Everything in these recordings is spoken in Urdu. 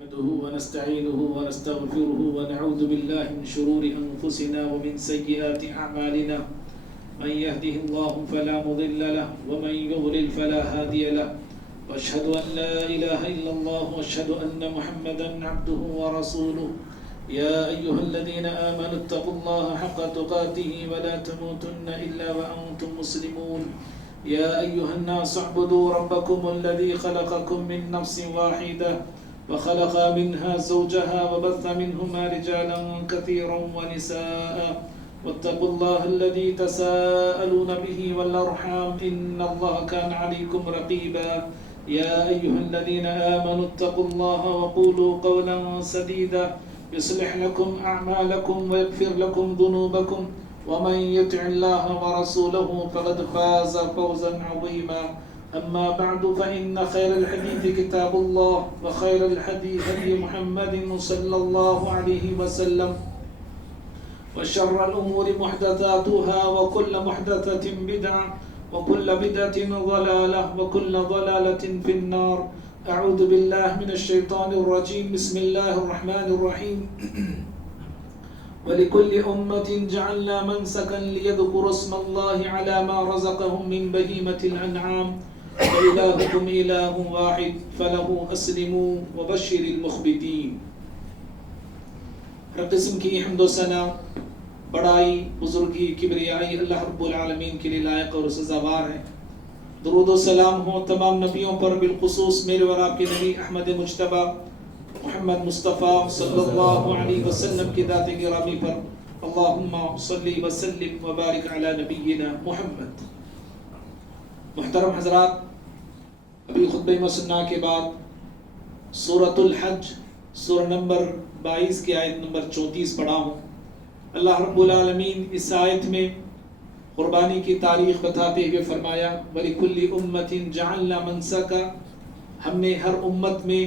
نحمده ونستعينه ونستغفره ونعوذ بالله من شرور أنفسنا ومن سيئات أعمالنا من يهده الله فلا مضل له ومن يضلل فلا هادي له وأشهد أن لا إله إلا الله وأشهد أن محمدا عبده ورسوله يا أيها الذين آمنوا اتقوا الله حق تقاته ولا تموتن إلا وأنتم مسلمون يا أيها الناس اعبدوا ربكم الذي خلقكم من نفس واحدة وخلق منها زوجها وبث منهما رجالا كثيرا ونساء واتقوا الله الذي تساءلون به والأرحام إن الله كان عليكم رقيبا يا أيها الذين آمنوا اتقوا الله وقولوا قولا سديدا يصلح لكم أعمالكم ويغفر لكم ذنوبكم ومن يطع الله ورسوله فقد فاز فوزا عظيما أما بعد فإن خير الحديث كتاب الله وخير الحديث هدي محمد صلى الله عليه وسلم وشر الأمور محدثاتها وكل محدثة بدعة وكل بدعة ضلالة وكل ضلالة في النار. أعوذ بالله من الشيطان الرجيم. بسم الله الرحمن الرحيم. ولكل أمة جعلنا منسكا ليذكروا اسم الله على ما رزقهم من بهيمة الأنعام وإلهكم إله واحد فله أسلموا وبشر المخبتين. ہر قسم کی حمد و ثنا، بڑائی، بزرگی، کبریائی اللہ رب العالمین کے لیے لائق اور سزاوار ہے. درود و سلام ہو تمام نبیوں پر، بالخصوص میرے اور آپ کے نبی احمد مجتبی محمد مصطفیٰ صلی اللہ علیہ وسلم کی ذات گرامی پر. اللہم صلی وسلم وبارک علی نبینا محمد. محترم حضرات، ابھی خطبہ مسنہ کے بعد سورۃ الحج سورہ نمبر 22 کی آیت نمبر 34 پڑھا ہوں. اللہ رب العالمین اس آیت میں قربانی کی تاریخ بتاتے ہوئے فرمایا وَلِكُلِّ أُمَّةٍ جَعَلْنَا مَنْسَكًا، ہم نے ہر امت میں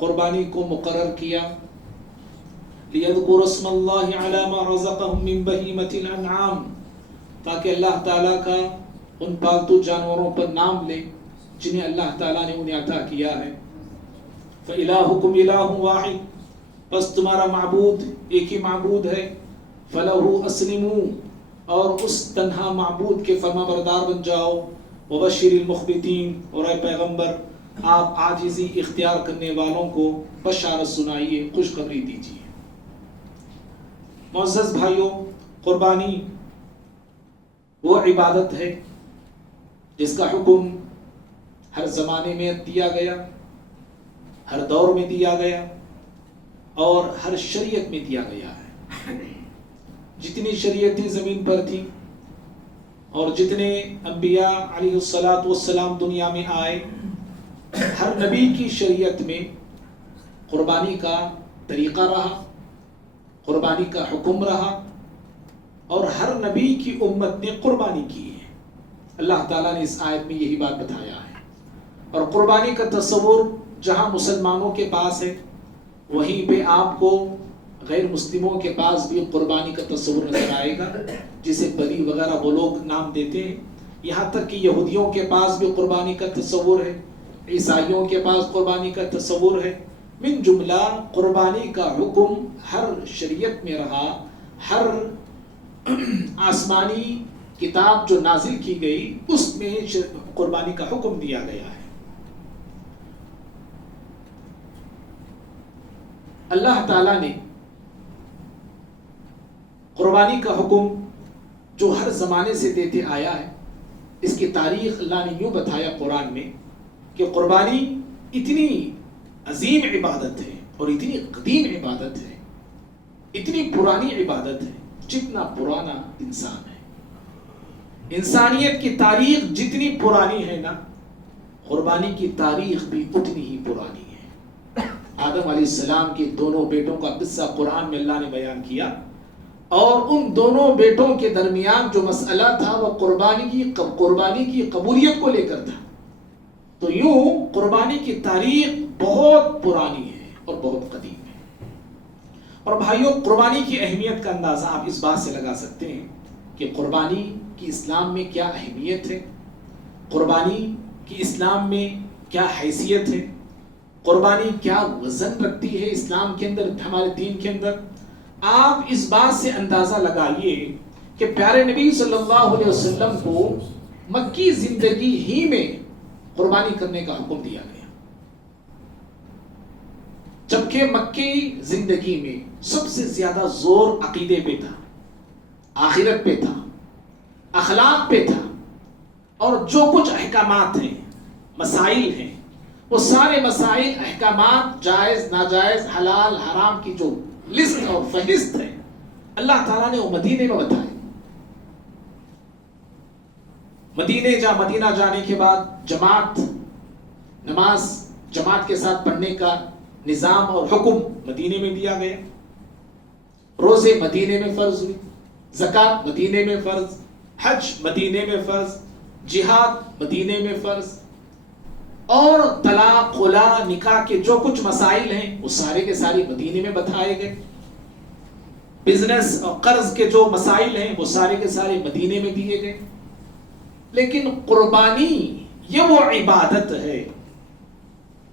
قربانی کو مقرر کیا. لِيَذْكُرُوا اسْمَ اللَّهِ عَلَى مَا رَزَقَهُم مِّن بَهِيمَةِ الْأَنْعَامِ، تاکہ اللہ تعالیٰ کا ان پالتو جانوروں پر نام لیں جنہیں اللہ تعالیٰ نے انہیں عطا کیا ہے. فَإِلَٰهُكُمْ إِلَٰهٌ وَاحِدٌ، بس تمہارا معبود ایک ہی معبود ہے. فَلَهُ أَسْلِمُوا، اور اس تنہا معبود کے فرما بردار بن جاؤ. وَبَشِّرِ الْمُخْبِتِينَ، اور اے پیغمبر آپ عاجزی اختیار کرنے والوں کو بشارت سنائیے، خوشخبری دیجیے. معزز بھائیوں، قربانی وہ عبادت ہے جس کا حکم ہر زمانے میں دیا گیا، ہر دور میں دیا گیا اور ہر شریعت میں دیا گیا ہے. جتنی شریعتیں زمین پر تھیں اور جتنے انبیاء علیہ الصلاۃ والسلام دنیا میں آئے، ہر نبی کی شریعت میں قربانی کا طریقہ رہا، قربانی کا حکم رہا، اور ہر نبی کی امت نے قربانی کی ہے. اللہ تعالیٰ نے اس آیت میں یہی بات بتایا ہے. اور قربانی کا تصور جہاں مسلمانوں کے پاس ہے، وہیں پہ آپ کو غیر مسلموں کے پاس بھی قربانی کا تصور نظر آئے گا، جسے بلی وغیرہ وہ لوگ نام دیتے ہیں. یہاں تک کہ یہودیوں کے پاس بھی قربانی کا تصور ہے، عیسائیوں کے پاس قربانی کا تصور ہے. من جملہ قربانی کا حکم ہر شریعت میں رہا، ہر آسمانی کتاب جو نازل کی گئی اس میں قربانی کا حکم دیا گیا ہے. اللہ تعالیٰ نے قربانی کا حکم جو ہر زمانے سے دیتے آیا ہے، اس کی تاریخ اللہ نے یوں بتایا قرآن میں کہ قربانی اتنی عظیم عبادت ہے اور اتنی قدیم عبادت ہے، اتنی پرانی عبادت ہے جتنا پرانا انسان ہے. انسانیت کی تاریخ جتنی پرانی ہے نا، قربانی کی تاریخ بھی اتنی ہی پرانی ہے. آدم علیہ السلام کے دونوں بیٹوں کا قصہ قرآن میں اللہ نے بیان کیا، اور ان دونوں بیٹوں کے درمیان جو مسئلہ تھا وہ قربانی کی قبولیت کو لے کر تھا. تو یوں قربانی کی تاریخ بہت پرانی ہے اور بہت قدیم ہے. اور بھائیوں، قربانی کی اہمیت کا اندازہ آپ اس بات سے لگا سکتے ہیں کہ قربانی کی اسلام میں کیا اہمیت ہے، قربانی کی اسلام میں کیا حیثیت ہے. قربانی کیا وزن رکھتی ہے اسلام کے اندر، ہمارے دین کے اندر، آپ اس بات سے اندازہ لگائیے کہ پیارے نبی صلی اللہ علیہ وسلم کو مکی زندگی ہی میں قربانی کرنے کا حکم دیا گیا، جبکہ مکی زندگی میں سب سے زیادہ زور عقیدے پہ تھا، آخرت پہ تھا، اخلاق پہ تھا، اور جو کچھ احکامات ہیں، مسائل ہیں، وہ سارے مسائل، احکامات، جائز ناجائز، حلال حرام کی جو لسٹ اور فہرست ہے اللہ تعالیٰ نے وہ مدینے میں بتائے۔ مدینہ جانے کے بعد جماعت، نماز جماعت کے ساتھ پڑھنے کا نظام اور حکم مدینے میں دیا گیا، روزے مدینے میں فرض ہوئی، زکوٰۃ مدینے میں فرض، حج مدینے میں فرض، جہاد مدینے میں فرض، اور طلاق، خلا، نکاح کے جو کچھ مسائل ہیں وہ سارے کے سارے مدینے میں بتائے گئے، بزنس اور قرض کے جو مسائل ہیں وہ سارے کے سارے مدینے میں دیے گئے۔ لیکن قربانی یہ وہ عبادت ہے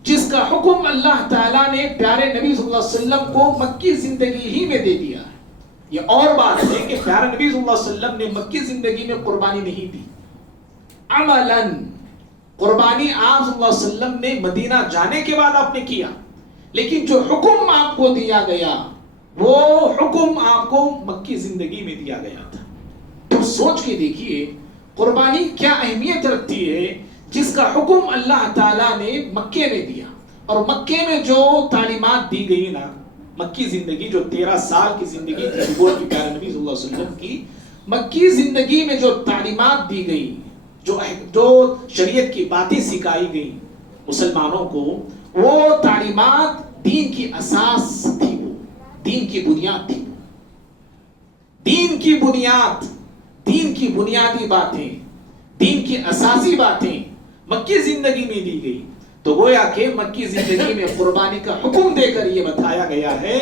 جس کا حکم اللہ تعالیٰ نے پیارے نبی صلی اللہ علیہ وسلم کو مکی زندگی ہی میں دے دیا ہے۔ یہ اور بات ہے کہ پیارے نبی صلی اللہ علیہ وسلم نے مکی زندگی میں قربانی نہیں دی، عملاً قربانی آپ صلی اللہ علیہ وسلم نے مدینہ جانے کے بعد آپ نے کیا، لیکن جو حکم آپ کو دیا گیا وہ حکم آپ کو مکی زندگی میں دیا گیا تھا۔ تو سوچ کے دیکھیے قربانی کیا اہمیت رکھتی ہے جس کا حکم اللہ تعالیٰ نے مکے میں دیا، اور مکے میں جو تعلیمات دی گئی نا، مکی زندگی جو 13 سال کی زندگی تھی نبوت کی پیارے نبی صلی اللہ علیہ وسلم کی، مکی زندگی میں جو تعلیمات دی گئی، جو شریعت کی باتیں سکھائی گئی مسلمانوں کو، وہ تعلیمات دین کی اساس تھی، وہ دین کی بنیاد تھی، دین کی بنیاد، دین کی بنیادی باتیں، دین کی اساسی باتیں مکی زندگی میں دی گئی۔ تو گویا کہ مکی زندگی میں قربانی کا حکم دے کر یہ بتایا گیا ہے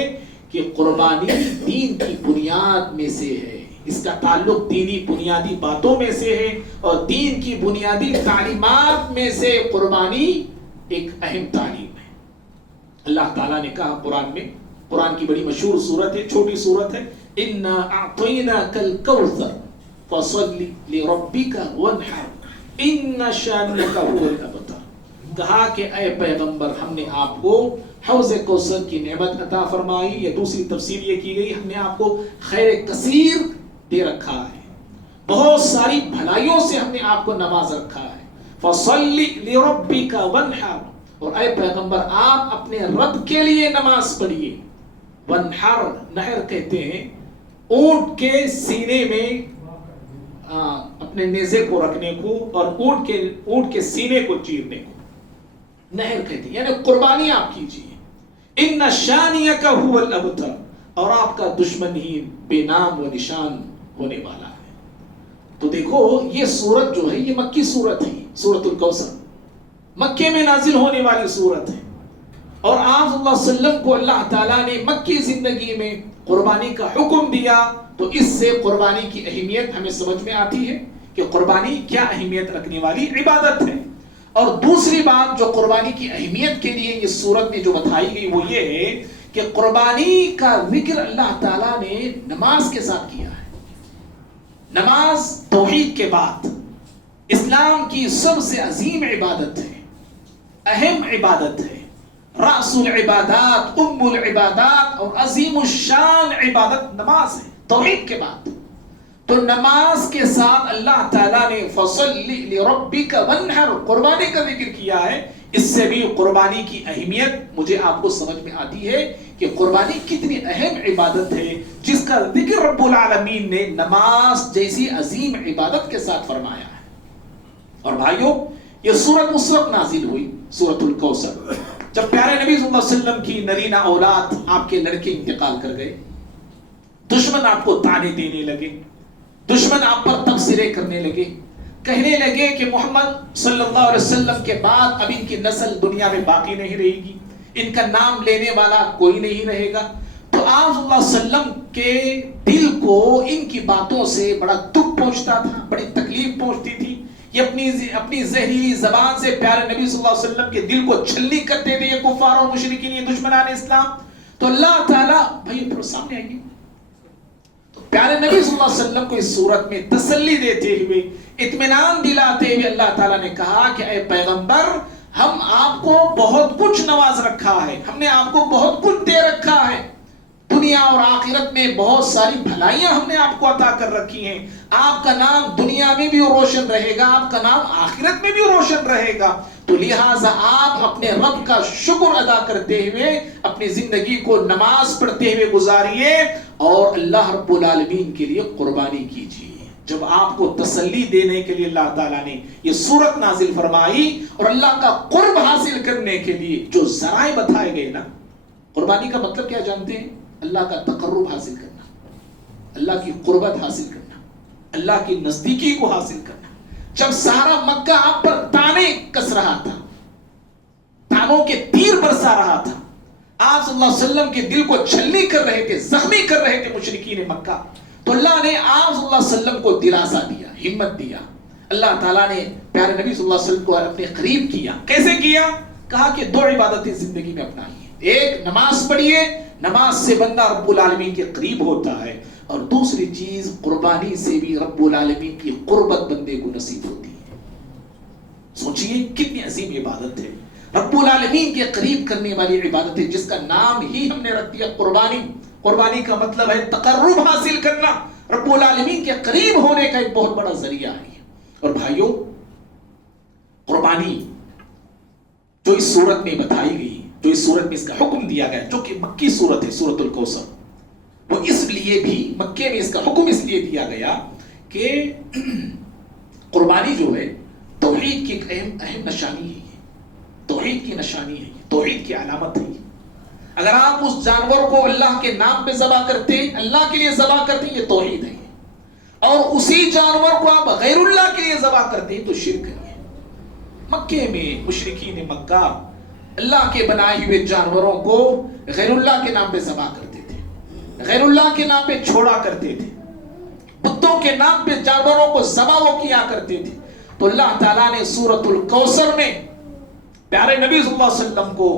کہ قربانی دین کی بنیاد میں سے ہے، اس کا تعلق دینی بنیادی باتوں میں سے ہے، اور دین کی بنیادی تعلیمات میں سے قربانی ایک اہم تعلیم ہے۔ اللہ تعالیٰ نے کہا قرآن میں، قرآن کی بڑی مشہور سورت ہے، چھوٹی سورت ہے، اِنَّا أَعْطَيْنَاكَ الْكَوْثَرَ فَصَلِّ لِرَبِّكَ وَانْحَرْ إِنَّ شَانِئَكَ هُوَ الْأَبْتَرُ۔ کہا کہ اے پیغمبر، ہم نے آپ کو حوض کوثر کی نعمت عطا فرمائی، یا دوسری تفسیر یہ کی گئی ہم نے آپ کو خیر کثیر دے رکھا ہے، بہت ساری بھلائیوں سے ہم نے آپ کو نواز رکھا ہے۔ فَصَلِّ لِرَبِّكَ وَانْحَرْ، اور اے پیغمبر آپ اپنے رب کے لیے نماز پڑھیے۔ وَانْحَرْ، نحر کہتے ہیں اونٹ کے سینے میں اپنے نیزے کو رکھنے کو، اور اونٹ کے سینے کو چیرنے کو نحر کہتے ہیں، یعنی قربانی آپ کیجیے۔ ان شانیک هو الابتر، اور آپ کا دشمن ہی بے نام و نشان ہونے والا ہے۔ تو دیکھو یہ سورت جو ہے یہ مکی سورت ہے، سورت الکوثر مکے میں نازل ہونے والی سورت ہے، اور آپ صلی اللہ علیہ وسلم کو اللہ تعالیٰ نے مکی زندگی میں قربانی کا حکم دیا، تو اس سے قربانی کی اہمیت ہمیں سمجھ میں آتی ہے کہ قربانی کیا اہمیت رکھنے والی عبادت ہے۔ اور دوسری بات جو قربانی کی اہمیت کے لیے اس سورت میں جو بتائی گئی وہ یہ ہے کہ قربانی کا ذکر اللہ تعالیٰ نے نماز کے ساتھ کیا ہے۔ نماز توحید کے بعد اسلام کی سب سے عظیم عبادت ہے، اہم عبادت ہے، رأس العبادات، ام العبادات، اور عظیم الشان عبادت نماز ہے توحید کے بعد۔ تو نماز کے ساتھ اللہ تعالیٰ نے فَصَلِّ لِرَبِّكَ وَانْحَرْ قربانی کا ذکر کیا ہے۔ اس سے بھی قربانی کی اہمیت مجھے آپ کو سمجھ میں آتی ہے کہ قربانی کتنی اہم عبادت ہے جس کا ذکر رب العالمین نے نماز جیسی عظیم عبادت کے ساتھ فرمایا ہے۔ اور بھائیوں یہ سورت اس وقت نازل ہوئی، سورت الکوثر، جب پیارے نبی صلی اللہ علیہ وسلم کی نرینہ اولاد آپ کے لڑکے انتقال کر گئے، دشمن آپ کو طعنے دینے لگے، دشمن آپ پر تبصرے کرنے لگے، کہنے لگے کہ محمد صلی اللہ علیہ وسلم کے بعد اب ان کی نسل دنیا میں باقی نہیں رہے گی، ان کا نام لینے والا کوئی نہیں رہے گا۔ تو آپ صلی اللہ علیہ وسلم کے دل کو ان کی باتوں سے بڑا دکھ پہنچتا تھا، بڑی تکلیف پہنچتی تھی یہ اپنی زہریلی زبان سے پیارے نبی صلی اللہ علیہ وسلم کے دل کو چھلنی کرتے تھے، یہ کفار اور مشرکین، یہ دشمنان اسلام. تو اللہ تعالیٰ بھائی پھر سامنے آئیے، تو پیارے نبی صلی اللہ علیہ وسلم کو اس صورت میں تسلی دیتے ہوئے، اطمینان دلاتے ہوئے اللہ تعالیٰ نے کہا کہ اے پیغمبر، ہم آپ کو بہت کچھ نواز رکھا ہے، ہم نے آپ کو بہت کچھ دے رکھا ہے، دنیا اور آخرت میں بہت ساری بھلائیاں ہم نے آپ کو عطا کر رکھی ہیں. آپ کا نام دنیا میں بھی روشن رہے گا، آپ کا نام آخرت میں بھی روشن رہے گا. تو لہٰذا آپ اپنے رب کا شکر ادا کرتے ہوئے اپنی زندگی کو نماز پڑھتے ہوئے گزاریے اور اللہ رب العالمین کے لیے قربانی کیجیے. جب آپ کو تسلی دینے کے لیے اللہ تعالیٰ نے یہ سورت نازل فرمائی اور اللہ کا قرب حاصل کرنے کے لیے جو ذرائع بتائے گئے نا، قربانی کا مطلب کیا جانتے ہیں؟ اللہ کا تقرب حاصل کرنا، اللہ کی قربت حاصل کرنا، اللہ کی نزدیکی کو حاصل کرنا. جب سارا مکہ آپ پر تانے کس رہا تھا، تانوں کے تیر برسا رہا تھا، آپ صلی اللہ علیہ وسلم کے دل کو چھلنی کر رہے تھے، زخمی کر رہے تھے مشرکین مکہ، تو اللہ نے آپ صلی اللہ علیہ وسلم کو دلاسا دیا، ہمت دیا. اللہ تعالیٰ نے پیارے نبی صلی اللہ علیہ وسلم کو اپنے قریب کیا. کیسے کیا؟ کہا کہ دو عبادتیں زندگی میں اپنائیے. ایک نماز پڑھیے، نماز سے بندہ رب العالمین کے قریب ہوتا ہے، اور دوسری چیز قربانی سے بھی رب العالمین کی قربت بندے کو نصیب ہوتی ہے. سوچئے کتنی عظیم عبادت ہے، رب العالمین کے قریب کرنے والی عبادت ہے، جس کا نام ہی ہم نے رکھ دیا قربانی. قربانی کا مطلب ہے تقرب حاصل کرنا، رب العالمین کے قریب ہونے کا ایک بہت بڑا ذریعہ ہے. اور بھائیوں، قربانی جو اس صورت میں بتائی گئی، جو اس صورت میں اس کا حکم دیا گیا، جو کہ مکی صورت ہے، سورۃ الکوثر، وہ اس لیے بھی مکے میں اس کا حکم اس لیے دیا گیا کہ قربانی جو ہے توحید کی ایک اہم نشانی ہے، توحید کی نشانی ہے، توحید کی علامت ہے. اگر آپ اس جانور کو اللہ کے نام پہ ذبح کرتے ہیں، اللہ کے لیے ذبح کرتے ہیں، یہ توحید ہے. اور اسی جانور کو آپ غیر اللہ کے لیے ذبح کرتے ہیں تو شرک ہے. مکے میں مشرکین مکہ اللہ کے بنائے ہوئے جانوروں کو غیر اللہ کے نام پہ ذبح کرتے تھے، غیر اللہ کے نام پہ چھوڑا کرتے تھے، بتوں کے نام پہ جانوروں کو ذبح وہ کیا کرتے تھے. تو اللہ تعالیٰ نے سورۃ الکوثر میں پیارے نبی صلی اللہ علیہ وسلم کو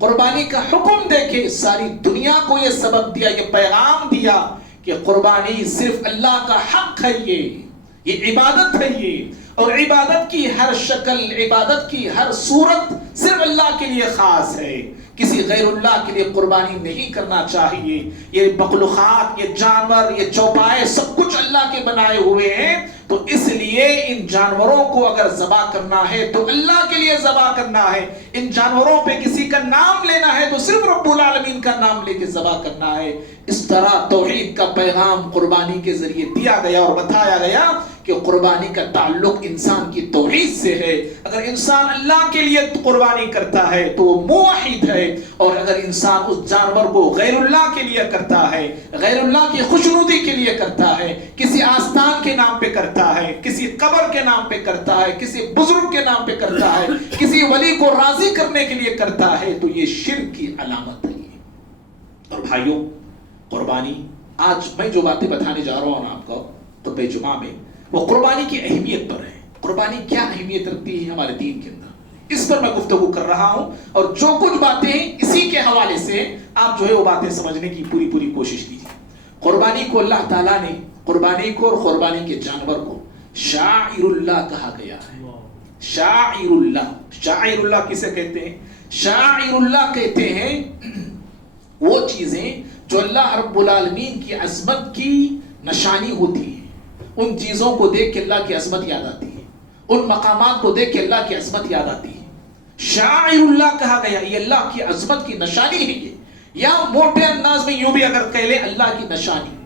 قربانی کا حکم دے کے ساری دنیا کو یہ سبق دیا، یہ پیغام دیا کہ قربانی صرف اللہ کا حق ہے، یہ عبادت ہے، اور عبادت کی ہر شکل، عبادت کی ہر صورت صرف اللہ کے لیے خاص ہے. کسی غیر اللہ کے لیے قربانی نہیں کرنا چاہیے. یہ مخلوقات، یہ جانور، یہ چوپائے سب کچھ اللہ کے بنائے ہوئے ہیں، تو اس لیے ان جانوروں کو اگر ذبح کرنا ہے تو اللہ کے لیے ذبح کرنا ہے. ان جانوروں پہ کسی کا نام لینا ہے تو صرف رب العالمین کا نام لے کے ذبح کرنا ہے. اس طرح توحید کا پیغام قربانی کے ذریعے دیا گیا اور بتایا گیا کہ قربانی کا تعلق انسان کی توحید سے ہے. اگر انسان اللہ کے لیے قربانی کرتا ہے تو وہ موحد ہے، اور اگر انسان اس جانور کو غیر اللہ کے لیے کرتا ہے، غیر اللہ کی خوشنودی کے لیے کرتا ہے، کسی آستان کے نام پہ کرتا ہے، کسی قبر کے نام پہ کرتا ہے، کسی بزرگ کے نام پہ کرتا ہے، کسی ولی کو راضی کرنے کے لیے کرتا ہے، تو یہ شرک کی علامت ہے. اور بھائیوں، قربانی، آج میں جو باتیں بتانے جا رہا ہوں آپ کو خطبہ جمعہ میں، وہ قربانی کی اہمیت پر ہے. قربانی کیا اہمیت رکھتی ہے ہمارے دین کے اندر، اس پر میں گفتگو کر رہا ہوں. اور جو کچھ باتیں اسی کے حوالے سے آپ جو ہے وہ باتیں سمجھنے کی پوری کوشش کیجیے. قربانی کو اللہ تعالیٰ نے، قربانی کو اور قربانی کے جانور کو شاعر اللہ کہا گیا ہے. شاعر اللہ، شاعر اللہ کسے کہتے ہیں؟ شاعر اللہ کہتے ہیں وہ چیزیں جو اللہ رب العالمین کی عظمت کی نشانی ہوتی ہے. ان چیزوں کو دیکھ کے اللہ کی عظمت یاد آتی ہے، ان مقامات کو دیکھ کے اللہ کی عظمت یاد آتی ہے. شاعر اللہ کہا گیا، یہ اللہ کی عظمت کی نشانی ہے. یہ یا موٹے انداز میں یوں بھی اگر کہہ لیں، اللہ کی نشانی.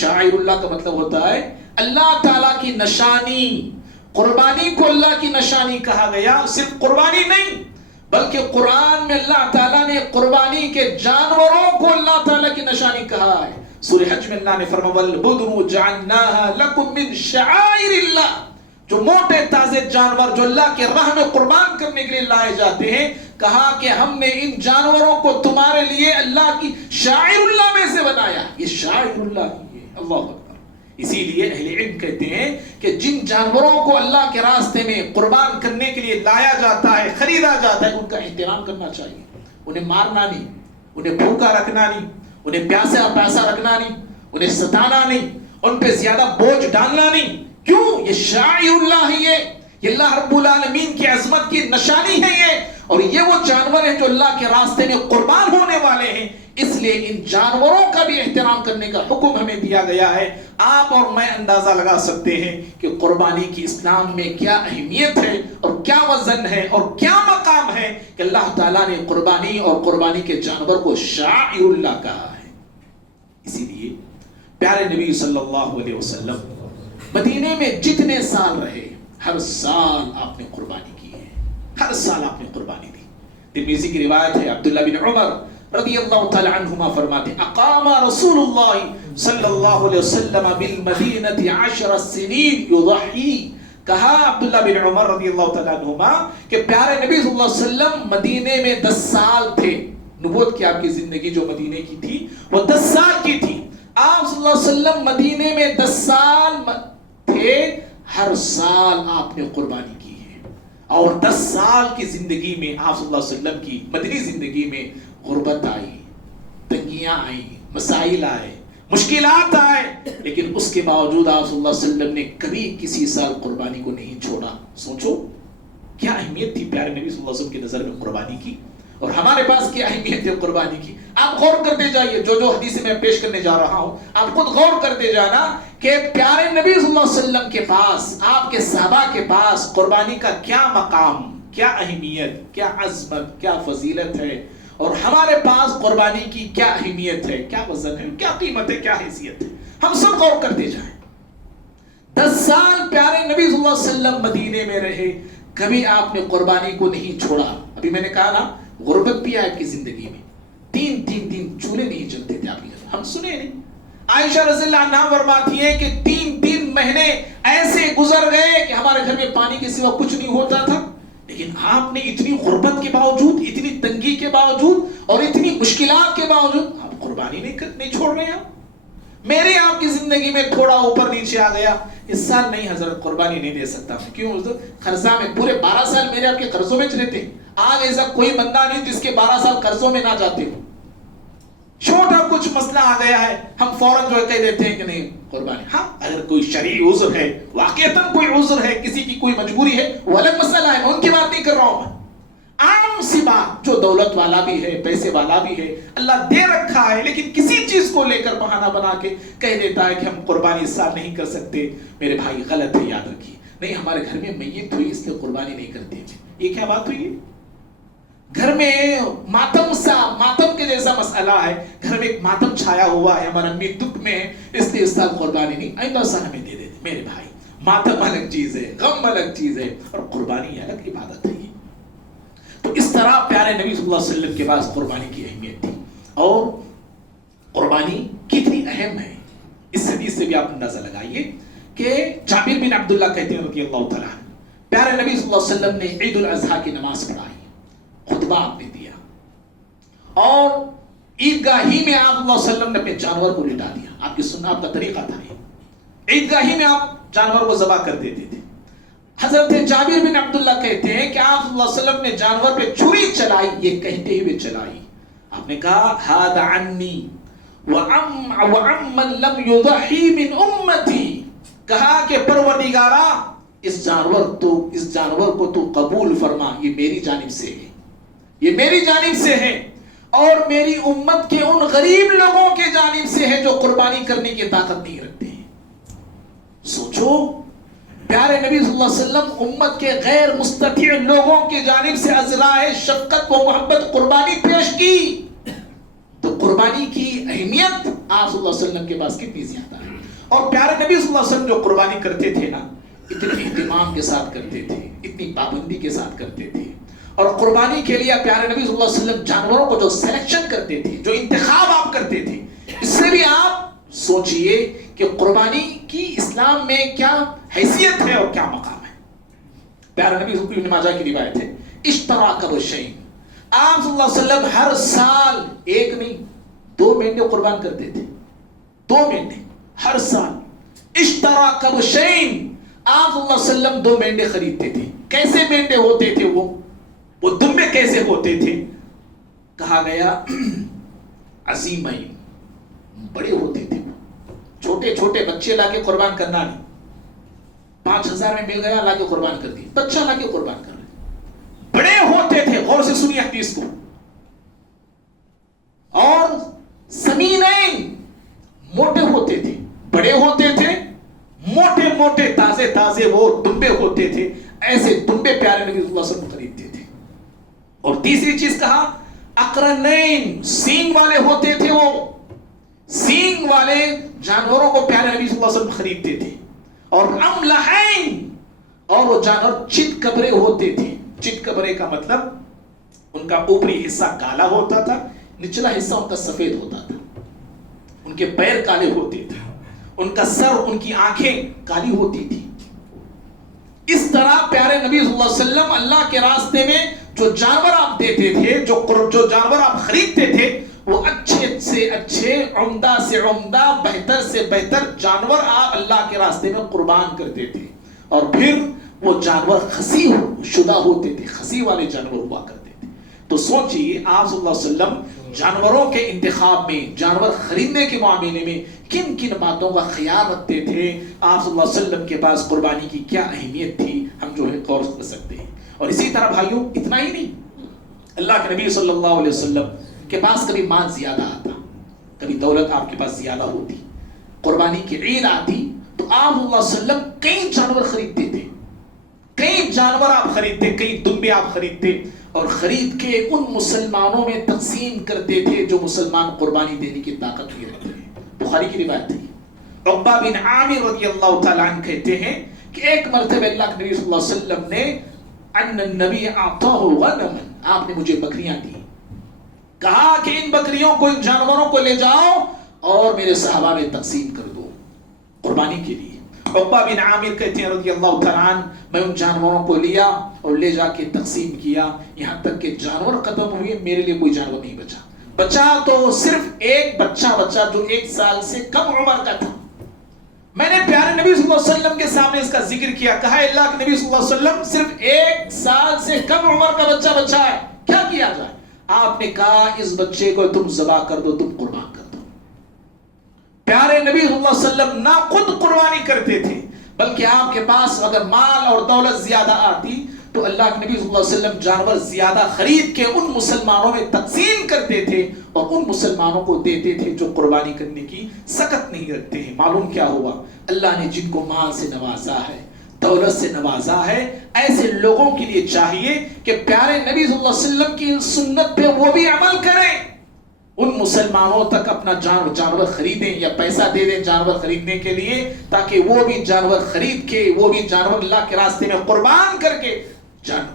شاعر اللہ کا مطلب ہوتا ہے اللہ تعالیٰ کی نشانی. قربانی کو اللہ کی نشانی کہا گیا. صرف قربانی نہیں بلکہ قرآن میں اللہ تعالیٰ نے قربانی کے جانوروں کو اللہ تعالیٰ کی نشانی کہا ہے. سورہ حج میں اللہ نے فرمایا وَالْبُدْنُ جَعَلْنَاهَا لَكُم مِّن شَعَائِرِ اللَّهِ. جو موٹے تازے جانور جو اللہ کے راہ میں قربان کرنے کے لیے لائے جاتے ہیں، کہا کہ ہم نے ان جانوروں کو تمہارے لیے اللہ کی شاعر اللہ میں سے بنایا. یہ شاعر اللہ ہی ہے. اللہ اکبر. اسی لیے اہل علم کہتے ہیں کہ جن جانوروں کو اللہ کے راستے میں قربان کرنے کے لیے لایا جاتا ہے، خریدا جاتا ہے، ان کا احترام کرنا چاہیے. انہیں مارنا نہیں، انہیں بھوکا رکھنا نہیں، انہیں پیاسا رکھنا نہیں، انہیں ستانا نہیں، ان پہ زیادہ بوجھ ڈالنا نہیں. کیوں؟ یہ شاعر اللہ ہی ہے، یہ اللہ رب العالمین کی عظمت کی نشانی ہے یہ، اور یہ وہ جانور ہیں جو اللہ کے راستے میں قربان ہونے والے ہیں. اس لیے ان جانوروں کا بھی احترام کرنے کا حکم ہمیں دیا گیا ہے. آپ اور میں اندازہ لگا سکتے ہیں کہ قربانی کی اسلام میں کیا اہمیت ہے اور کیا وزن ہے اور کیا مقام ہے کہ اللہ تعالیٰ نے قربانی اور قربانی کے جانور کو شاعر اللہ کہا ہے. اسی لیے پیارے نبی صلی اللہ علیہ وسلم مدینے میں جتنے سال رہے، ہر سال آپ نے قربانی کی ہے، ہر سال آپ نے قربانی دی. ترمذی کی روایت ہے، عبداللہ بن عمر رضی اللہ تعالی عنہما فرماتے ہیں، اقام رسول اللہ صلی اللہ علیہ وسلم بالمدینہ 10 سنین یضحی. کہا عبداللہ بن عمر رضی اللہ تعالی عنہما کہ پیارے نبی صلی اللہ علیہ وسلم مدینے میں 10 سال تھے. نبوت کی آپ کی زندگی جو مدینے کی تھی وہ 10 سال کی تھی. آپ صلی اللہ علیہ وسلم مدینے میں 10 سال تھے، ہر سال آپ نے قربانی کی ہے. اور 10 سال کی زندگی میں آپ صلی اللہ علیہ وسلم کی مدنی زندگی میں غربت آئی، تنگیاں آئی، مسائل آئے، مشکلات آئے، لیکن اس کے باوجود آپ صلی اللہ علیہ وسلم نے کبھی کسی سال قربانی کو نہیں چھوڑا. سوچو کیا اہمیت تھی پیارے نبی صلی اللہ علیہ وسلم کی نظر میں قربانی کی، اور ہمارے پاس کیا اہمیت ہے قربانی کی. آپ غور کرتے جائیے، جو حدیث میں پیش کرنے جا رہا ہوں آپ خود غور کرتے جانا کہ پیارے نبی صلی اللہ علیہ وسلم کے پاس، آپ کے صحابہ کے پاس قربانی کا کیا مقام، کیا اہمیت، کیا عظمت، کیا فضیلت ہے، اور ہمارے پاس قربانی کی کیا اہمیت ہے، کیا وزن ہے، کیا قیمت ہے، کیا حیثیت ہے. ہم سب غور کرتے جائیں. 10 سال پیارے نبی صلی اللہ علیہ وسلم مدینے میں رہے، کبھی آپ نے قربانی کو نہیں چھوڑا. ابھی میں نے کہا نا غربت بھی آپ کی زندگی میں، 3 دن چولہے نہیں جلتے تھے آپ کے گھر. ہم سنے نہیں، عائشہ رضی اللہ عنہا فرماتی ہیں کہ 3 مہینے ایسے گزر گئے کہ ہمارے گھر میں پانی کے سوا کچھ نہیں ہوتا تھا. لیکن آپ نے اتنی غربت کے باوجود، اتنی تنگی کے باوجود اور اتنی مشکلات کے باوجود آپ قربانی نہیں چھوڑ رہے ہیں. میرے آپ کی زندگی میں تھوڑا اوپر نیچے آ گیا، اس سال نہیں حضرت قربانی نہیں دے سکتا. کیوں؟ قرضہ میں پورے 12 سال میرے آپ کے قرضوں میں چلے تھے. آج ایسا کوئی بندہ نہیں جس کے 12 سال قرضوں میں نہ جاتے ہو. چھوٹا کچھ مسئلہ آ گیا ہے، ہم فوراً جو کہہ دیتے ہیں کہ نہیں قربانی. ہاں اگر کوئی شرعی عذر ہے، واقعتاً کوئی عذر ہے، کسی کی کوئی مجبوری ہے، وہ الگ مسئلہ ہے، میں ان کی بات نہیں کر رہا ہوں. عام سی بات، جو دولت والا بھی ہے، پیسے والا بھی ہے، اللہ دے رکھا ہے، لیکن کسی چیز کو لے کر بہانہ بنا کے کہہ دیتا ہے کہ ہم قربانی اس سال نہیں کر سکتے. میرے بھائی غلط ہے، یاد رکھیے. نہیں، ہمارے گھر میں میت ہوئی اس لیے قربانی نہیں کرتے. یہ کیا بات ہوئی؟ گھر میں ماتم کے جیسا مسئلہ ہے، گھر میں ایک ماتم چھایا ہوا ہے، ہمارا امی دکھ میں ہے، اس لیے اس سال قربانی نہیں، آئندہ سال ہمیں دے دیتے. میرے بھائی ماتم الگ چیز ہے، غم الگ چیز ہے، اور قربانی الگ عبادت ہے. تو اس طرح پیارے نبی صلی اللہ علیہ وسلم کے پاس قربانی کی اہمیت تھی. اور قربانی کتنی اہم ہے اس حدیث سے بھی آپ اندازہ لگائیے کہ جابر بن عبداللہ کہتے ہیں رضی اللہ تعالیٰ عنہ، پیارے نبی صلی اللہ علیہ وسلم نے عید الاضحیٰ کی نماز پڑھائی، خطبہ آپ نے دیا، اور عیدگاہ ہی میں آپ صلی اللہ علیہ وسلم نے اپنے جانور کو لٹا دیا. آپ کی سنت، آپ کا طریقہ تھا یہ، عیدگاہ ہی میں آپ جانور کو ذبح کر دیتے تھے. حضرت جابر بن عبداللہ کہتے ہیں کہ آپ صلی اللہ علیہ وسلم نے جانور پہ چھری چلائی، یہ کہتے ہوئے چلائی. آپ نے کہا ہاد عنی وعمن لم یضحی من امتی. کہا کہ پروردگارا اس جانور کو تو قبول فرما، یہ میری جانب سے ہے، یہ میری جانب سے ہے، اور میری امت کے ان غریب لوگوں کے جانب سے ہے جو قربانی کرنے کی طاقت نہیں رکھتے ہیں. سوچو، پیارے نبی صلی اللہ علیہ وسلم امت کے غیر مستطیع لوگوں کی جانب سے عذرائے شفقت و محبت قربانی پیش کی. تو قربانی کی اہمیت آپ صلی اللہ علیہ وسلم کے پاس کتنی زیادہ ہے. اور پیارے نبی صلی اللہ علیہ وسلم جو قربانی کرتے تھے نا، اتنے اہتمام کے ساتھ کرتے تھے، اتنی پابندی کے ساتھ کرتے تھے. اور قربانی کے لیے پیارے نبی صلی اللہ علیہ وسلم جانوروں کو جو سلیکشن کرتے تھے، جو انتخاب آپ کرتے تھے، اس سے بھی آپ سوچئے کہ قربانی کی اسلام میں کیا حیثیت ہے اور کیا مقام ہے. پیارے نبی ابن ماجہ کی روایت ہے، اشتراک الشیء، آپ صلی اللہ علیہ وسلم ہر سال 1 نہیں 2 مینڈے قربان کرتے تھے. 2 مینڈے ہر سال. اشترا کبشین، آپ صلی اللہ علیہ وسلم 2 مینڈے خریدتے تھے. کیسے مینڈے ہوتے تھے وہ دمبے کیسے ہوتے تھے؟ کہا گیا عظیمین، بڑے ہوتے تھے. چھوٹے چھوٹے بچے لا کے قربان کرنا نہیں، 5000 میں مل گیا لا کے قربان کر دی، بچہ لا کے قربان کر رہے. بڑے ہوتے تھے، غور سے سنیے حدیث کو. اور سمینین، موٹے ہوتے تھے، بڑے ہوتے تھے، موٹے موٹے تازے تازے وہ دمبے ہوتے تھے. ایسے دمبے پیارے نبی صلی اللہ علیہ وسلم خریدتے تھے. اور تیسری چیز کہا اقرنین، سینگ والے ہوتے تھے. وہ سینگ والے جانوروں کو پیارے نبی صلی اللہ علیہ وسلم خریدتے تھے. اور املحین، اور وہ جانور چت کبرے ہوتے تھے. چت کبرے کا مطلب ان کا اوپری حصہ کالا ہوتا تھا، نچلا حصہ ان کا سفید ہوتا تھا. ان کے پیر کالے ہوتے تھے، ان کا سر، ان کی آنکھیں کالی ہوتی تھی. اس طرح پیارے نبی صلی اللہ علیہ وسلم اللہ کے راستے میں جو جانور آپ دیتے تھے، جو جانور آپ خریدتے تھے، وہ اچھے سے اچھے، عمدہ سے عمدہ، بہتر سے بہتر جانور آپ اللہ کے راستے میں قربان کرتے تھے. اور پھر وہ جانور خسی شدہ ہوتے تھے، خسی والے جانور ہوا کرتے تھے. تو سوچئے آپ صلی اللہ علیہ وسلم جانوروں کے انتخاب میں، جانور خریدنے کے معاملے میں کن کن باتوں کا خیال رکھتے تھے. آپ صلی اللہ علیہ وسلم کے پاس قربانی کی کیا اہمیت تھی، ہم جو ہے غور کر سکتے ہیں. اور اسی طرح بھائیوں، اتنا ہی نہیں، اللہ کے نبی صلی اللہ علیہ وسلم کے پاس کبھی مال زیادہ آتا، کبھی دولت آپ کے پاس زیادہ ہوتی، قربانی کی عید آتی، تو آپ صلی اللہ علیہ وسلم کئی جانور خریدتے تھے. کئی جانور آپ خریدتے، کئی دمبے آپ خریدتے، اور خرید کے ان مسلمانوں میں تقسیم کرتے تھے جو مسلمان قربانی دینے کی طاقت نہیں رکھتے ہیں. بخاری کی روایت ہے. عقبہ بن عامر رضی اللہ تعالیٰ عنہ کہتے ہیں کہ ایک مرتبہ اللہ کے نبی صلی اللہ علیہ وسلم نے ان النبی اعطاہ غنما، آپ نے مجھے بکریاں دی، کہا کہ ان بکریوں کو، ان جانوروں کو لے جاؤ اور میرے صحابہ میں تقسیم کر دو قربانی کے لیے. عقبہ بن عامر کہتے ہیں رضی اللہ تعالیٰ عنہ، میں ان جانوروں کو لیا اور لے جا کے تقسیم کیا، یہاں تک کہ جانور ختم ہوئے، میرے لیے کوئی جانور نہیں بچا. بچا تو صرف ایک بچہ بچا جو 1 سال سے کم عمر کا تھا. میں نے پیارے نبی صلی اللہ علیہ وسلم کے سامنے اس کا ذکر کیا، کہا اللہ کے نبی صلی اللہ علیہ وسلم صرف 1 سال سے کم عمر کا بچہ بچا ہے، کیا کیا جائے؟ آپ نے کہا اس بچے کو تم ذبح کر دو، تم قربان کر دو. پیارے نبی صلی اللہ علیہ وسلم نہ خود قربانی کرتے تھے، بلکہ آپ کے پاس اگر مال اور دولت زیادہ آتی تو اللہ کے نبی صلی اللہ علیہ وسلم جانور زیادہ خرید کے ان مسلمانوں میں تقسیم کرتے تھے اور ان مسلمانوں کو دیتے تھے جو قربانی کرنے کی سخت نہیں رکھتے ہیں. معلوم کیا ہوا؟ اللہ نے جن کو مال سے نوازا ہے، دولت سے نوازا ہے، ایسے لوگوں کے لیے چاہیے کہ پیارے نبی صلی اللہ علیہ وسلم کی سنت پہ وہ بھی عمل کریں. ان مسلمانوں تک اپنا جانور خریدیں یا پیسہ دے دیں جانور خریدنے کے لیے، تاکہ وہ بھی جانور خرید کے، وہ بھی جانور اللہ کے راستے میں قربان کر کے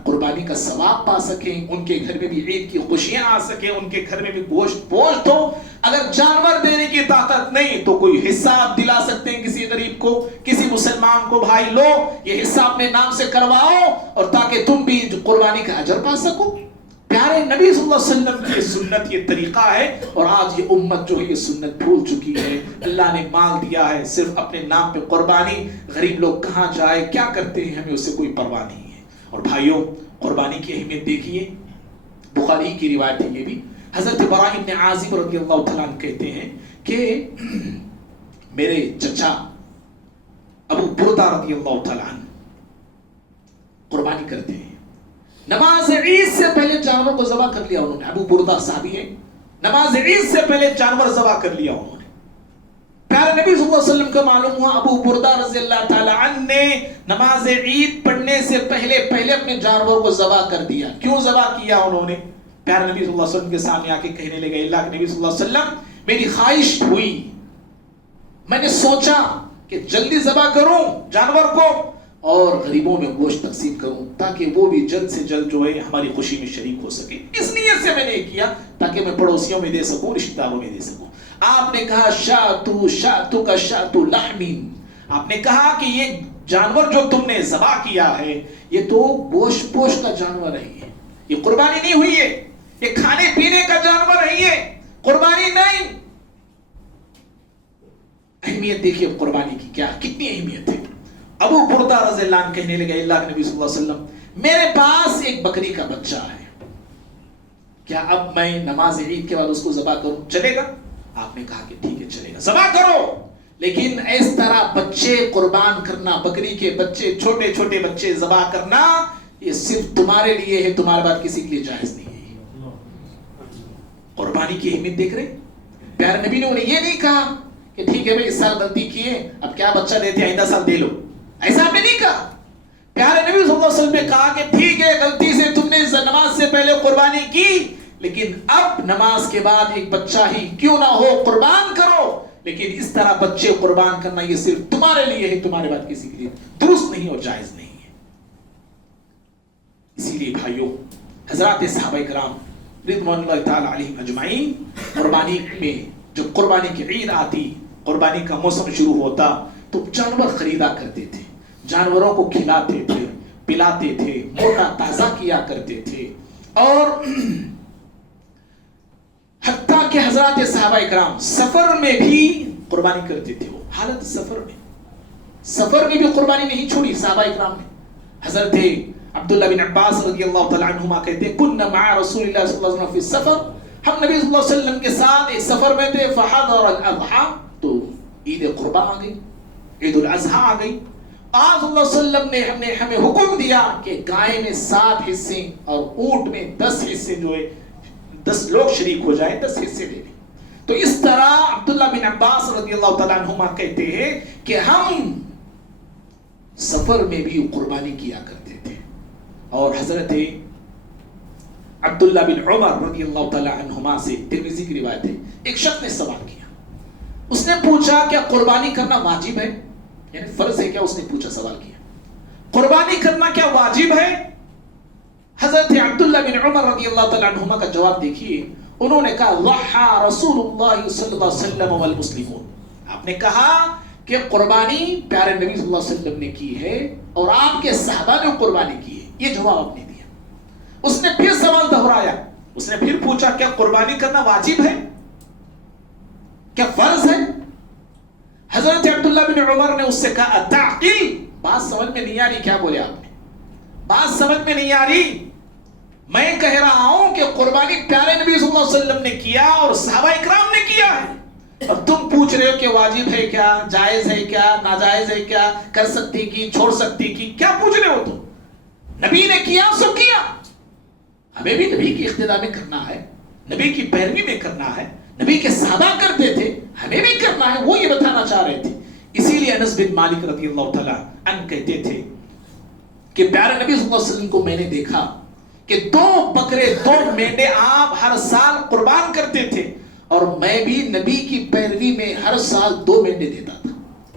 قربانی کا ثواب پا سکیں. ان کے گھر میں بھی عید کی خوشیاں آ سکیں، ان کے گھر میں بھی گوشت ہو. اگر جانور دینے کی طاقت نہیں تو کوئی حصہ آپ دلا سکتے ہیں کسی غریب کو، کسی مسلمان کو، بھائی لو یہ حصہ اپنے نام سے کرواؤ، اور تاکہ تم بھی قربانی کا اجر پا سکو. پیارے نبی صلی اللہ علیہ وسلم کی سنت یہ طریقہ ہے، اور آج یہ امت جو ہے یہ سنت بھول چکی ہے. اللہ نے مال دیا ہے صرف اپنے نام پہ قربانی، غریب لوگ کہاں جائے کیا کرتے ہیں ہمیں اس سے کوئی پرواہ نہیں ہے. اور بھائیوں، قربانی کی اہمیت دیکھیے، بخاری کی روایت ہے یہ بھی. حضرت براء بن عازب رضی اللہ تعالیٰ عنہ کہتے ہیں کہ میرے چچا ابو بردہ رضی اللہ تعالیٰ عنہ قربانی کرتے ہیں. نماز عید سے پہلے جانور کو ذبح کر لیا انہوں نے. ابو بردہ صحابی ہیں، نماز عید سے پہلے جانور ذبح کر لیا انہوں نے. پیارے نبی صلی اللہ علیہ وسلم کو معلوم ہوا ابو بردہ رضی اللہ تعالی عنہ نے نماز عید پڑھنے سے پہلے اپنے جانور کو ذبح کر دیا. کیوں ذبح کیا انہوں نے؟ پیارے نبی صلی اللہ علیہ وسلم کے سامنے آ کے کہنے لگے، اللہ کے نبی صلی اللہ علیہ وسلم میری خواہش ہوئی، میں نے سوچا کہ جلدی ذبح کروں جانور کو اور غریبوں میں گوشت تقسیم کروں تاکہ وہ بھی جلد سے جلد جو ہے ہماری خوشی میں شریک ہو سکے. اس نیت سے میں نے کیا تاکہ میں پڑوسیوں میں دے سکوں، رشتہ داروں میں دے سکوں. آپ نے کہا شاتو کا شاتو لحمین، آپ نے کہا کہ یہ جانور جو تم نے ذبح کیا ہے یہ تو گوشت پوش کا جانور ہے، یہ قربانی نہیں ہوئی ہے، یہ کھانے پینے کا جانور ہے، یہ قربانی نہیں. اہمیت دیکھیے قربانی کی، کیا کتنی اہمیت ہے۔ ابو بردہ رضی اللہ عنہ کہنے لگے اللہ کے نبی صلی اللہ علیہ وسلم میرے پاس ایک بکری کا بچہ ہے، کیا اب میں نماز عید کے بعد اس کو ذبح کروں، چلے گا؟ آپ نے کہا کہ ٹھیک ہے چلے گا، ذبح کرو، لیکن اس طرح بچے قربان کرنا، بکری کے بچے، چھوٹے چھوٹے بچے ذبح کرنا، یہ صرف تمہارے لیے ہے، تمہارے بعد کسی کے لیے جائز نہیں ہے۔ قربانی کی اہمیت دیکھ رہے؟ پیارے نبی نے انہیں یہ نہیں کہا کہ ٹھیک ہے بھائی اس سال غلطی کی ہے، اب کیا بچہ دیتے آئندہ سال دے لو، ایسا آپ نے نہیں کہا۔ پیارے نبی صلی اللہ علیہ وسلم نے کہا کہ ٹھیک ہے غلطی سے تم نے نماز سے پہلے قربانی کی، لیکن اب نماز کے بعد ایک بچہ ہی کیوں نہ ہو قربان کرو، لیکن اس طرح بچے قربان کرنا یہ صرف تمہارے لیے ہے، تمہارے بعد کسی کے لیے درست نہیں اور جائز نہیں ہے۔ اسی لیے بھائیوں، حضرات صحابہ کرام رضوان اللہ تعالی علیہم اجمعین، قربانی میں جب قربانی کی عید آتی، قربانی کا موسم شروع ہوتا تو جانور خریدا کرتے تھے، جانوروں کو کھلاتے تھے، پلاتے تھے، موٹا تازہ کیا کرتے تھے، اور حتیٰ کہ حضرات صحابہ کرام سفر میں بھی قربانی کرتے تھے۔ وہ حالت سفر میں بھی قربانی نہیں چھوڑی صحابہ کرام نے۔ حضرت عبداللہ بن عباس رضی اللہ تعالی عنہما کہتے ہیں کننا مع رسول اللہ صلی اللہ علیہ وسلم فی السفر، ہم نبی صلی اللہ علیہ وسلم کے ساتھ ایک سفر میں تھے، فحضر الاضحیٰ، تو عید قربان آ گئی، عید الاضحیٰ آ گئی۔ آپ صلی اللہ علیہ وسلم نے ہمیں حکم دیا کہ گائے میں 7 حصے اور اونٹ میں 10 حصے، جو ہے 10 لوگ شریک ہو جائیں 10 حصے دے دیں۔ تو اس طرح عبداللہ بن عباس رضی اللہ تعالیٰ عنہما کہتے ہیں کہ ہم سفر میں بھی قربانی کیا کرتے تھے۔ اور حضرت عبداللہ بن عمر رضی اللہ تعالیٰ عنہما سے ترمذی کی روایت ہے، ایک شخص نے سوال کیا، اس نے پوچھا کیا قربانی کرنا واجب ہے، یعنی فرض ہے کیا، اس نے پوچھا، سوال کیا قربانی کرنا کیا واجب ہے؟ حضرت عبداللہ بن عمر رضی اللہ تعالیٰ عنہما کا جواب دیکھیے، انہوں نے کہا ضحى رسول اللہ صلی اللہ علیہ وسلم والمسلمون، آپ نے کہا کہ قربانی پیارے نبی صلی اللہ علیہ وسلم نے کی ہے اور آپ کے صحابہ نے قربانی کی ہے، یہ جواب آپ نے دیا۔ اس نے پھر سوال دہرایا، اس نے پھر پوچھا کیا قربانی کرنا واجب ہے، کیا فرض ہے؟ حضرت عبداللہ بن عمر نے اس سے کہا اتعقل، بات سمجھ میں نہیں آ رہی، کیا بولے آپ نے، بات سمجھ میں نہیں آ رہی، میں کہہ رہا ہوں کہ قربانی پیارے نبی صلی اللہ علیہ وسلم نے کیا اور صحابہ اکرام نے کیا ہے، اور تم پوچھ رہے ہو کہ واجب ہے کیا، جائز ہے کیا، ناجائز ہے کیا، کر سکتی کی، چھوڑ سکتی کی، کیا پوچھ رہے ہو تم؟ نبی نے کیا سو کیا، ہمیں بھی نبی کی اقتداء میں کرنا ہے، نبی کی پیروی میں کرنا ہے، نبی کے صحابہ کرتے تھے، ہمیں بھی کرنا ہے، وہ یہ بتانا چاہ رہے تھے۔ اسی لیے انس بن مالک رضی اللہ تعالیٰ عنہ کہتے تھے کہ پیارے نبی صلی اللہ علیہ وسلم کو میں نے دیکھا کہ 2 بکرے 2 مینڈے آپ ہر سال قربان کرتے تھے، اور میں بھی نبی کی پیروی میں ہر سال 2 مینڈے دیتا تھا،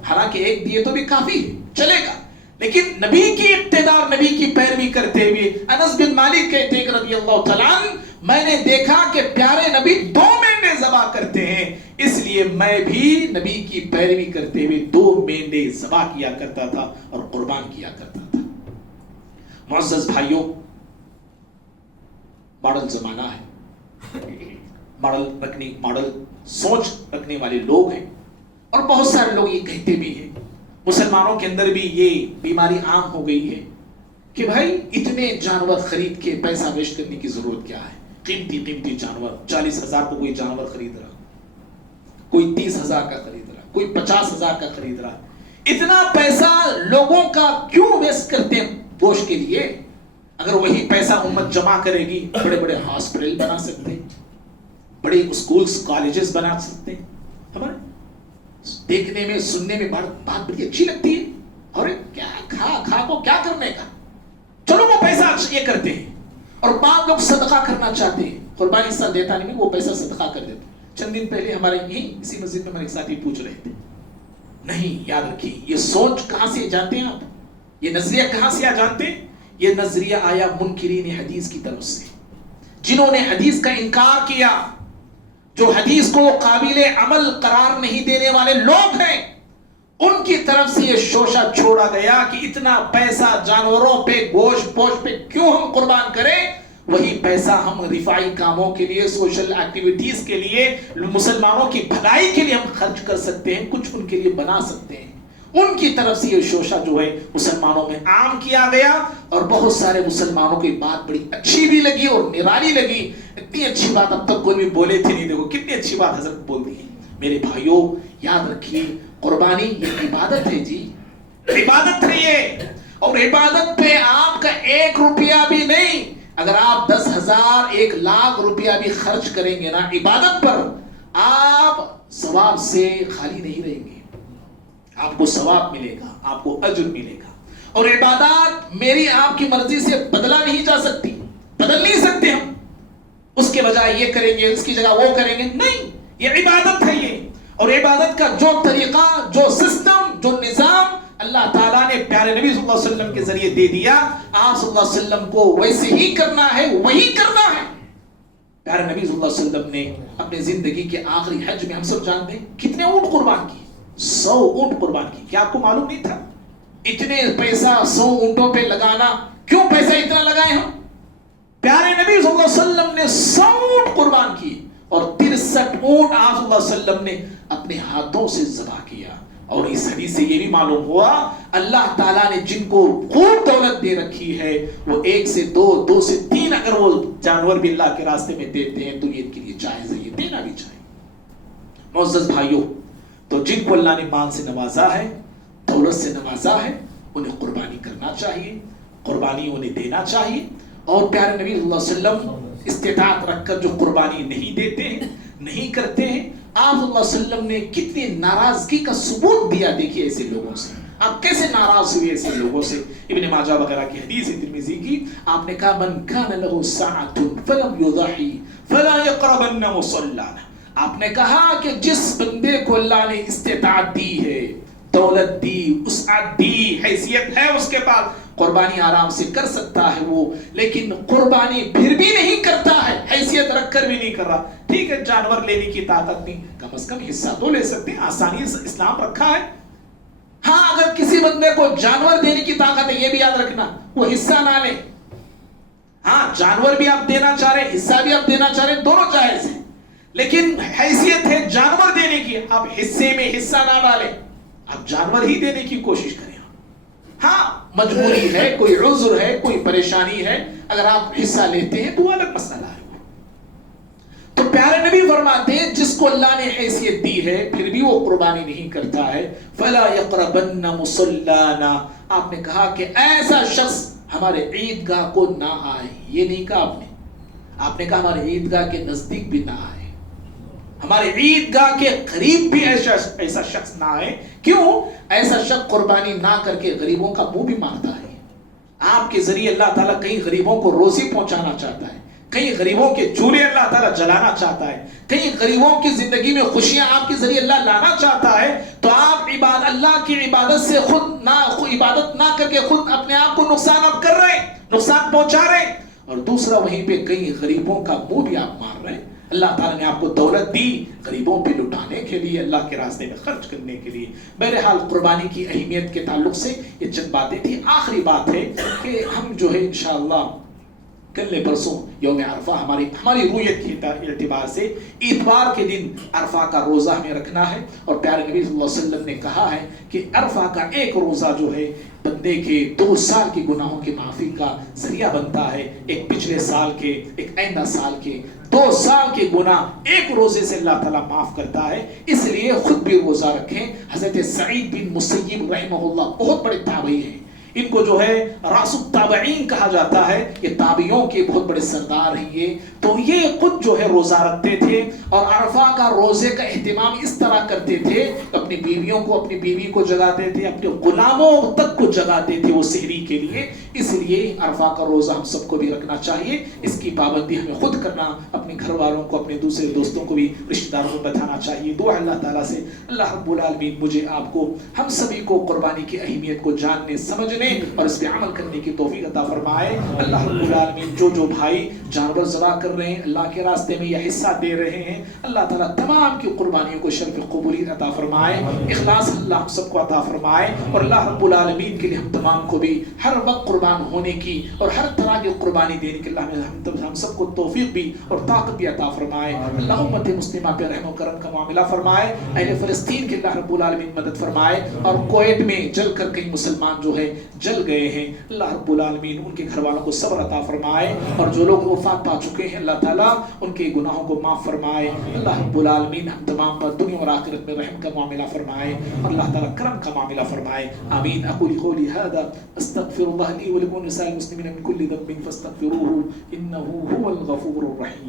حالانکہ ایک دیے تو بھی کافی ہے، چلے گا، لیکن نبی کی اقتدار، نبی کی پیروی کرتے ہوئے انس بن مالک کہتے ہیں رضی اللہ تعالیٰ عنہ میں نے دیکھا کہ پیارے نبی 2 مینڈے ذبح کرتے ہیں، اس لیے میں بھی نبی کی پیروی کرتے ہوئے 2 مینڈے ذبح کیا کرتا تھا اور قربان کیا کرتا تھا۔ معزز بھائیوں، ماڈل زمانہ ہے، ماڈل سوچ رکھنے والے لوگ ہیں، اور بہت سارے لوگ یہ کہتے بھی ہیں، مسلمانوں کے اندر بھی یہ بیماری عام ہو گئی ہے کہ بھائی اتنے جانور خرید کے پیسہ ویسٹ کرنے کی ضرورت کیا ہے، قیمتی جانور، 40,000 کو کوئی جانور خرید رہا، کوئی 30,000 کا خرید رہا، کوئی 50,000 کا خرید رہا، اتنا پیسہ لوگوں کا کیوں ویسٹ کرتے ہیں گوشت کے لیے؟ اگر وہی پیسہ امت جمع کرے گی، بڑے بڑے ہاسپٹل بنا سکتے، بڑے اسکولز کالجز بنا سکتے، ہمارے دیکھنے میں سننے میں بات بڑی اچھی لگتی ہے، اور کیا کھا کو کیا کرنے کا، چلو وہ پیسہ یہ کرتے ہیں، اور بعض لوگ صدقہ کرنا چاہتے ہیں، قربانی اس طرح دیتا نہیں، وہ پیسہ صدقہ کر دیتے۔ چند دن پہلے ہمارے یہیں اسی مسجد میں ہمارے ایک ساتھی پوچھ رہے تھے، نہیں یاد رکھیے یہ سوچ کہاں سے جانتے ہیں آپ، یہ نظریہ کہاں سے جانتے ہیں؟ یہ نظریہ آیا منکرین حدیث کی طرف سے، جنہوں نے حدیث کا انکار کیا، جو حدیث کو قابل عمل قرار نہیں دینے والے لوگ ہیں، ان کی طرف سے یہ شوشہ چھوڑا گیا کہ اتنا پیسہ جانوروں پہ، گوشت پوش پہ کیوں ہم قربان کریں؟ وہی پیسہ ہم رفائی کاموں کے لیے، سوشل ایکٹیویٹیز کے لیے، مسلمانوں کی بھلائی کے لیے ہم خرچ کر سکتے ہیں، کچھ ان کے لیے بنا سکتے ہیں۔ ان کی طرف سے یہ شوشہ جو ہے مسلمانوں میں عام کیا گیا، اور بہت سارے مسلمانوں کو یہ بات بڑی اچھی بھی لگی اور نرالی لگی۔ اتنی اچھی بات اب تک کوئی بھی بولے تھے نہیں، دیکھو کتنی اچھی بات حضرت بول دی۔ میرے بھائیوں یاد رکھیے، قربانی یہ عبادت ہے جی، عبادت ہے یہ، اور عبادت پہ آپ کا 1 روپیہ بھی نہیں، اگر آپ 10,000 1,00,000 روپیہ بھی خرچ کریں گے نا عبادت پر، آپ ثواب سے خالی نہیں رہیں گے، آپ کو ثواب ملے گا، آپ کو اجر ملے گا۔ اور عبادات میری آپ کی مرضی سے بدلا نہیں جا سکتی، بدل نہیں سکتے ہم، اس کے بجائے یہ کریں گے، اس کی جگہ وہ کریں گے، نہیں، یہ عبادت ہے یہ۔ اور عبادت کا جو طریقہ، جو سسٹم، جو نظام اللہ تعالیٰ نے پیارے نبی صلی اللہ علیہ وسلم کے ذریعے دے دیا، آپ صلی اللہ علیہ وسلم کو ویسے ہی کرنا ہے، وہی کرنا ہے۔ پیارے نبی صلی اللہ علیہ وسلم نے اپنے زندگی کے آخری حج میں، ہم سب جانتے ہیں کتنے اونٹ قربان کی، 100 اونٹ قربان کی۔ کیا آپ کو معلوم نہیں تھا اتنے پیسہ 100 اونٹوں پہ لگانا؟ کیوں پیسہ اتنا لگائے ہم؟ پیارے نبی صلی اللہ علیہ وسلم نے 100 اونٹ قربان کی، اور 63 اونٹ آپ صلی اللہ علیہ وسلم نے اپنے ہاتھوں سے ذبح کیا۔ اور اس حدیث سے یہ بھی معلوم ہوا، اللہ تعالیٰ نے جن کو خوب دولت دے رکھی ہے، وہ 1 سے 2، 2 سے 3 اگر وہ جانور بھی اللہ کے راستے میں دیتے ہیں تو یہ ان کے لیے جائز ہے، یہ دینا بھی چاہیے۔ معزز بھائیوں، تو جن کو اللہ نے مال سے نوازا ہے، دولت سے نوازا ہے، انہیں قربانی کرنا چاہیے، قربانی انہیں دینا چاہیے۔ اور پیارے نبی صلی اللہ علیہ وسلم استطاعت رکھ کر جو قربانی نہیں دیتے ہیں، نہیں کرتے ہیں، آپ صلی اللہ علیہ وسلم نے کتنی ناراضگی کا ثبوت دیا۔ دیکھیے ایسے لوگوں سے آپ کیسے ناراض ہوئے، ایسے لوگوں سے۔ ابن ماجہ وغیرہ کی حدیث ہے، ترمذی کی، آپ نے کہا من کان له ساعة فلم يضحي فلا يقربن مصلانا۔ آپ نے کہا کہ جس بندے کو اللہ نے استطاعت دی ہے، دولت دی، وسعت دی، حیثیت ہے اس کے پاس، قربانی آرام سے کر سکتا ہے وہ، لیکن قربانی پھر بھی نہیں کرتا ہے، حیثیت رکھ کر بھی نہیں کر رہا، ٹھیک ہے جانور لینے کی طاقت نہیں، کم از کم حصہ تو لے سکتے ہیں، آسانی سے اسلام رکھا ہے۔ ہاں اگر کسی بندے کو جانور دینے کی طاقت ہے، یہ بھی یاد رکھنا، وہ حصہ نہ لے۔ ہاں جانور بھی آپ دینا چاہ رہے، حصہ بھی آپ دینا چاہ رہے، دونوں جائز ہیں، لیکن حیثیت ہے جانور دینے کی، آپ حصے میں حصہ نہ ڈالیں، آپ جانور ہی دینے کی کوشش کریں۔ ہاں مجبوری ہے، کوئی عذر ہے، کوئی پریشانی ہے، اگر آپ حصہ لیتے ہیں تو وہ الگ مسئلہ ہے۔ تو پیارے نبی فرماتے ہیں جس کو اللہ نے حیثیت دی ہے پھر بھی وہ قربانی نہیں کرتا ہے، فلا يقربن مصلانا، آپ نے کہا کہ ایسا شخص ہمارے عیدگاہ کو نہ آئے۔ یہ نہیں کہا آپ نے کہا ہمارے عیدگاہ کے نزدیک بھی نہ آئے، ہمارے عیدگاہ کے قریب بھی ایسا شخص نہ آئے۔ کیوں؟ ایسا شخص قربانی نہ کر کے غریبوں کا منہ بھی مارتا ہے۔ آپ کے ذریعے اللہ تعالیٰ کئی غریبوں کو روزی پہنچانا چاہتا ہے، کئی غریبوں کے چولہے اللہ تعالیٰ جلانا چاہتا ہے، کئی غریبوں کی زندگی میں خوشیاں آپ کے ذریعے اللہ لانا چاہتا ہے، تو آپ اللہ کی عبادت سے عبادت نہ کر کے خود اپنے آپ کو نقصان آپ کر رہے ہیں، نقصان پہنچا رہے ہیں، اور دوسرا وہیں پہ کئی غریبوں کا منہ بھی آپ مار رہے ہیں۔ اللہ تعالیٰ نے آپ کو دولت دی غریبوں پہ لٹانے کے لیے، اللہ کے راستے میں خرچ کرنے کے لیے۔ بہرحال قربانی کی اہمیت کے تعلق سے یہ چند باتیں تھی۔ آخری بات ہے کہ ہم جو ہے انشاءاللہ کل پرسوں یوم عرفہ ہماری رویت کے اعتبار سے اتوار کے دن عرفہ کا روزہ ہمیں رکھنا ہے، اور پیارے نبی صلی اللہ علیہ وسلم نے کہا ہے کہ عرفہ کا ایک روزہ جو ہے بندے کے 2 سال کی گناہوں کی معافی کا ذریعہ بنتا ہے، ایک پچھلے سال کے، ایک آئندہ سال کے، 2 سال کے گناہ ایک روزے سے اللہ تعالیٰ معاف کرتا ہے۔ اس لیے خود بھی روزہ رکھیں۔ حضرت سعید بن مسیب رحمہ اللہ بہت بڑے تابعی ہیں، ان کو جو ہے راس التابعین کہا جاتا ہے، یہ تابعیوں کے بہت بڑے سردار ہیں یہ، تو یہ خود جو ہے روزہ رکھتے تھے، اور عرفہ کا روزے کا اہتمام اس طرح کرتے تھے، اپنی بیویوں کو، اپنی بیوی کو جگاتے تھے، اپنے غلاموں تک کو جگاتے تھے وہ سحری کے لیے۔ اس لیے عرفہ کا روزہ ہم سب کو بھی رکھنا چاہیے، اس کی پابندی ہمیں خود کرنا، اپنے گھر والوں کو، اپنے دوسرے دوستوں کو بھی، رشتہ داروں کو بتانا چاہیے۔ دعا اللہ تعالیٰ سے اللہ رب العالمین مجھے، آپ کو، ہم سبھی کو قربانی کی اہمیت کو جاننے، سمجھنے میں اور اس پہ عمل کرنے کی توفیق عطا فرمائے. اللہ رب العالمین جو بھائی جانور ذبح کر رہے ہیں اللہ کے راستے میں یا حصہ دے رہے ہیں اللہ تعالیٰ تمام کی قربانیوں کو شرف قبولیت عطا فرمائے, اخلاص اللہ ہم سب کو عطا فرمائے. اور اللہ رب العالمین کے لیے ہم تمام کو بھی ہر وقت قربان ہونے کی اور ہر طرح کی قربانی دینے کے اللہ ہم سب کو توفیق بھی اور طاقت بھی عطا فرمائے. اللہ امت مسلمہ پہ رحم و کرم کا معاملہ فرمائے. اہل فلسطین کے اللہ رب العالمین مدد فرمائے. اور کویت میں جل کر کئی مسلمان جو ہے جل گئے ہیں اللہ رب العالمین ان کے گھر والوں کو صبر عطا فرمائے. اور جو لوگ وفات پا چکے ہیں اللہ تعالیٰ ان کے گناہوں کو معاف فرمائے. اللہ رب العالمین ہم تمام پر دنیا اور آخرت میں رحم کا معاملہ فرمائے اور اللہ تعالیٰ کرم کا معاملہ فرمائے. آمین. اقول قولی هذا استغفر الله لي ولكم ولسائر المسلمين من كل ذنب فاستغفروه انه هو الغفور الرحيم.